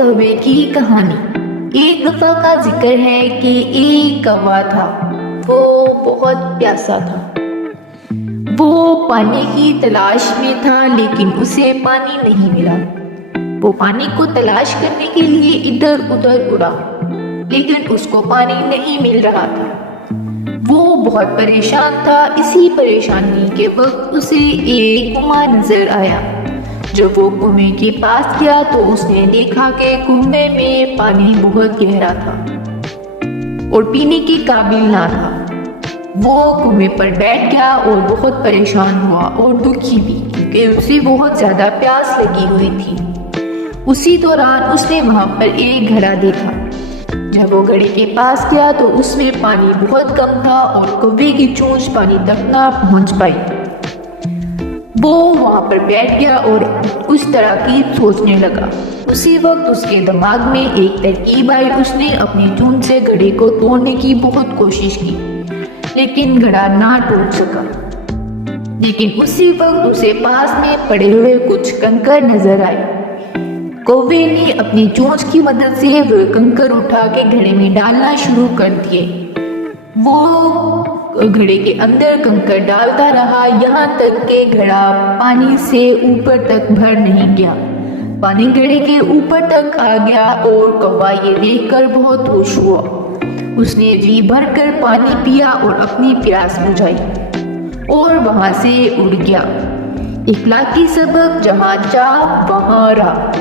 کوے کی کہانی۔ ایک دفعہ کا ذکر ہے کہ ایک کوا تھا، وہ بہت پیاسا تھا۔ وہ پانی کی تلاش میں تھا لیکن اسے پانی نہیں ملا۔ وہ پانی کو تلاش کرنے کے لیے ادھر ادھر اڑا لیکن اس کو پانی نہیں مل رہا تھا۔ وہ بہت پریشان تھا۔ اسی پریشانی کے وقت اسے ایک کنواں نظر آیا۔ جب وہ کنویں کے پاس گیا تو اس نے دیکھا کہ کنویں میں پانی بہت گہرا تھا اور پینے کے قابل نہ تھا۔ وہ کنویں پر بیٹھ گیا اور بہت پریشان ہوا اور دکھی بھی، کیونکہ اسے بہت زیادہ پیاس لگی ہوئی تھی۔ اسی دوران اس نے وہاں پر ایک گھڑا دیکھا۔ جب وہ گھڑے کے پاس گیا تو اس میں پانی بہت کم تھا اور کوے کی چونچ پانی تک نہ پہنچ پائی۔ وہ وہاں پر بیٹھ گیا اور اس طرح کی سوچنے لگا۔ اسی وقت اس کے دماغ میں ایک ترکیب آئی۔ اس نے اپنی چونچ سے گھڑے کو توڑنے کی بہت کوشش کی لیکن گھڑا نہ ٹوٹ سکا۔ لیکن اسی وقت اسے پاس میں پڑے ہوئے کچھ کنکر نظر آئے۔ کوے نے اپنی چونچ کی مدد سے وہ کنکر اٹھا کے گھڑے میں ڈالنا شروع کر دیے۔ وہ گھڑے کے اندر کنکر ڈالتا رہا یہاں تک کہ گھڑا پانی سے اوپر تک بھر نہیں گیا۔ پانی گھڑے کے اوپر تک آ گیا اور کوا یہ دیکھ کر بہت خوش ہوا۔ اس نے جی بھر کر پانی پیا اور اپنی پیاس بجھائی اور وہاں سے اڑ گیا۔ اخلاقی سبق: جہاں چاہ وہاں راہ۔